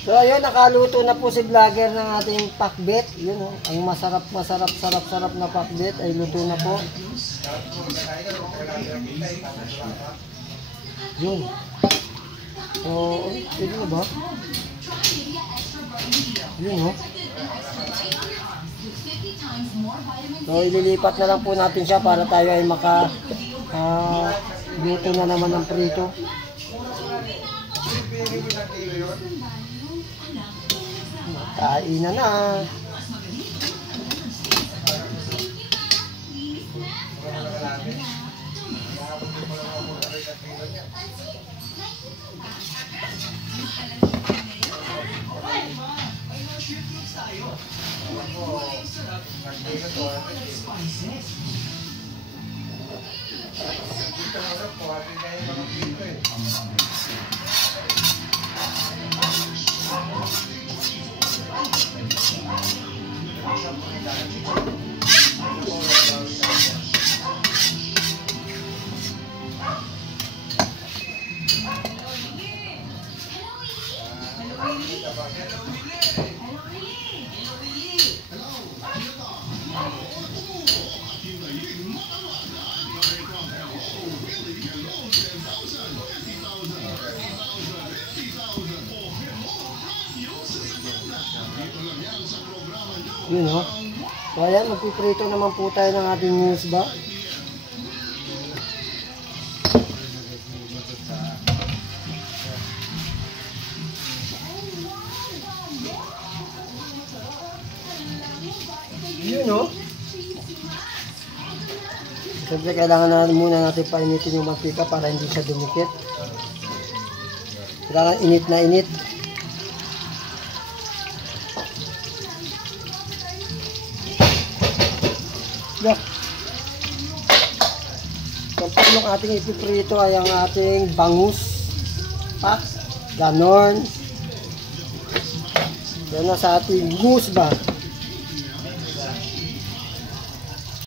So ayun, nakaluto na po si vlogger ng ating pakbet. Yun oh, ang sarap na pakbet ay luto na po. Yun. So, pwede na ba? Yun oh. So ililipat na lang po natin siya para tayo ay luto na naman ng prito. Kainan na. Yun o. So ayan, magpiprito naman po tayo ng ating musba. Yun o. Siyempre kailangan muna natin painitin yung mantika para hindi siya dumikit. Kailangan init na init. Yeah. So, yung ating ipiprito ay ang ating bangus. Ganon. Yan na sa ating musba.